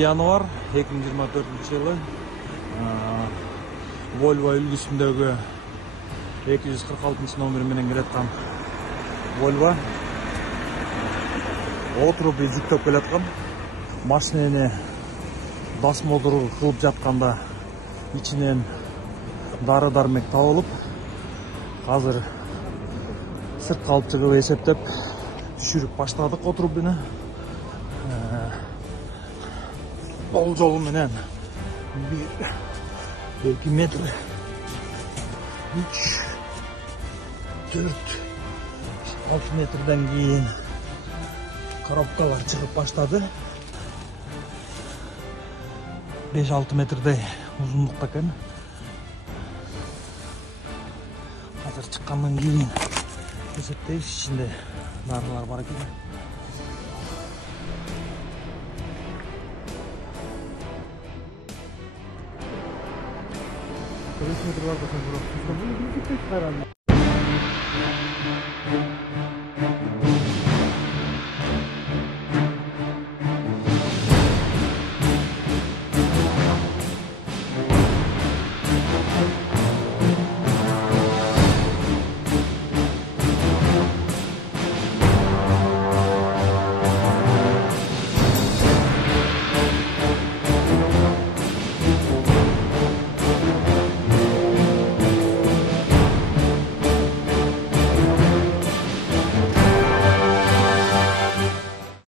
январ 2024 жылы Volvo үлгісіндегі 246 номерменен келатқан Volvo отырып жүктеп келатқан машинені досмотр қылып жатқанда içінен дары-дармек табылып, қазір сыртқа алып шығып есептеп жүріп баштадық отырубыны. Бұл жолы менен 1-2 метр 3-4-6 метрден кейін коробкалар шығып баштады. 5-6 метрдей ұзындықта екен. Қазір шыққаннан кейін есептейміз, ішінде дарылар бар екен. Metro var da sen burası.